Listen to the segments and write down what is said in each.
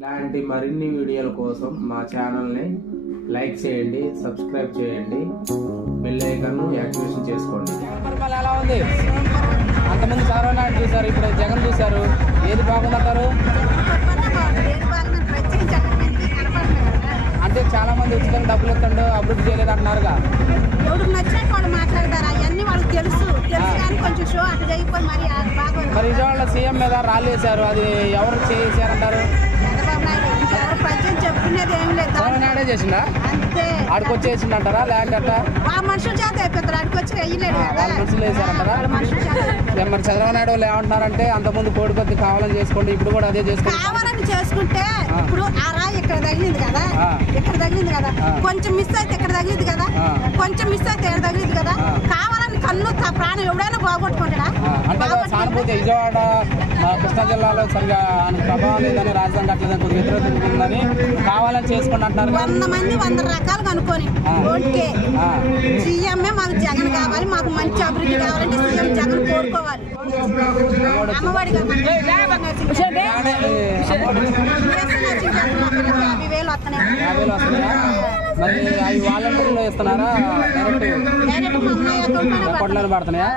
ఇలాంటి మరిన్ని వీడియోల కోసం మా ఛానల్ని లైక్ చేయండి, సబ్స్క్రైబ్ చేయండి, బెల్ ఐకాన్ యాక్టివేషన్ చేసుకోండి. పరిపాలన ఎలా ఉంది? అంతమంది చంద్రబాబు నాయుడు చూశారు, ఇప్పుడు జగన్ చూశారు, ఏది బాగుందంటారు? అంటే చాలా మంది ఉచితంగా డబ్బులు ఇస్తాడు, అభివృద్ధి చేయలేదు అంటున్నారుగా. ఎవరికి నచ్చినట్టు వాళ్ళు మాట్లాడతారు, అవన్నీ వాళ్ళకి తెలుసు కానీ కొంచెం షో అటు చేయకపోయి మరి విజయవాడలో సీఎం మీద రాళ్ళు వేశారు, అది ఎవరు చేశారంటారు? చంద్రబాబు నాయుడు ఎవరు ప్రజలు చెప్పుకునేది ఏం లేదు, చంద్రబాబు నాయుడే చేసిందా? అంతే ఆడికొచ్చి వేసిందంటారా లేకపోతే ఆ మనుషుల చేత అయిపోతారు, ఆడికొచ్చి వేయలేడు కదా, మనుషులు వేసారంటారా? మరి చంద్రబాబు నాయుడు వాళ్ళు ఏమంటున్నారంటే అంతకుముందు కోడిపత్తి కావాలని చేసుకోండి, ఇప్పుడు కూడా అదే చేసుకోండి. కావాలని చేసుకుంటే ఇప్పుడు ఆ రాయి ఇక్కడ తగిలింది కదా, ఇక్కడ తగిలింది కదా, కొంచెం మిస్ అయితే ఇక్కడ తగిలింది కదా, కొంచెం మిస్ అయితే ఇక్కడ తగిలింది కదా, కావాలని కన్ను ప్రాణం ఎవడైనా బాగొట్టుకుంటాడా? అంటే సానుభూతి విజయవాడ కృష్ణా జిల్లాలో సరిగా ప్రభావం లేదని, రాజధాని కట్టలేదని కొద్దిగా వ్యతిరేకతని కావాలని చేసుకోండి అంటారు. 100 మంది 100 రకాలుగా అనుకోని ఓకే సీఎంఏ మాకు జగన్ కావాలి, మాకు మంచి అభివృద్ధి కావాలంటే సీఎం జగన్ కోరుకోవాలి. అమ్మఒడి 50,000 వస్తున్నాయి. మరి అవి వాలంటీర్లో ఇస్తున్నారా? కొట్లను పడుతున్నాయా?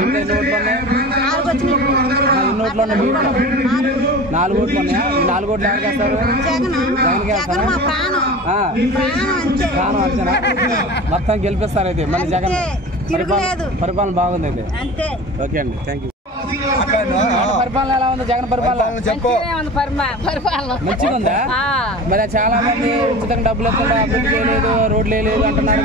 ఎన్ని ఓట్లు ఉన్నాయి? 4 ఓట్లు ఉన్నాయి. 4 ఓట్లు ఉన్నాయా? 4 ఓట్లు ఎవరికి వేస్తారు? జగన్ ప్రాణం అంతేనా? మొత్తం గెలిపిస్తారు అయితే మళ్ళీ జగన్. పరిపాలన బాగుంది అయితే. ఓకే అండి, థ్యాంక్ యూ. పరిపాలన ఎలా ఉంది? జగన్ పరిపాలన మంచిగా ఉందా? మరి చాలా మంది ఉచితంగా డబ్బులు వస్తుందా, అభివృద్ధి చేయలేదు, రోడ్లు వేయలేదు అంటున్నారు.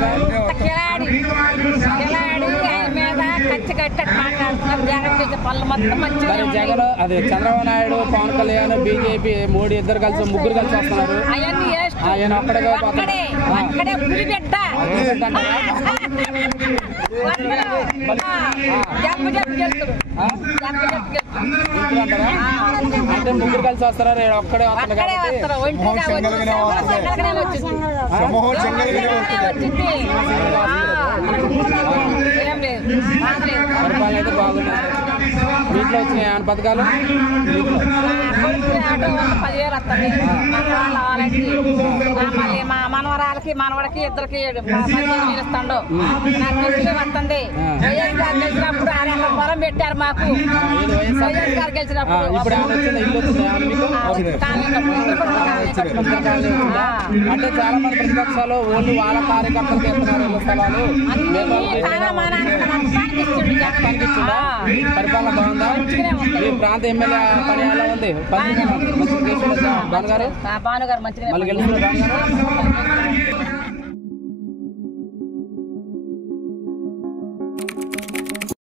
మరి జగన్ అదే చంద్రబాబు నాయుడు, పవన్ కళ్యాణ్, బీజేపీ, మోడీ ఇద్దరు కలిసి ముగ్గురు కలిసి వస్తున్నారు. ఆయన ఒక్కడే అంటే ముగ్గురు కలిసి వస్తారా? ఒక్కడే పరిపాలన అయితే బాగుంది. వీటిలో వచ్చినాయి ఏమైనా పథకాలు? 10,000 వస్తుంది మళ్ళీ మా మనవరాలకి మనవడికి ఇద్దరికి 15,000 ఇస్తాడు. నాకు మంచిగా వస్తుంది. వైఎస్ఆర్ గెలిచినప్పుడు 6 ఎకరాల పొలం పెట్టారు మాకు. వైఎస్ఆర్ గెలిచినప్పుడు అంటే చాలా మంది ప్రతిపక్షాలు ఓన్లీ వాళ్ళ కార్యకర్తలకు ఇస్తున్నారు స్థలాలు. పరిపాలన బాగుందా? ఈ ప్రాంత ఎమ్మెల్యే పని ఎలా ఉంది? భానుగారు మంచిగా మళ్ళీ గెలుస్తున్నారు.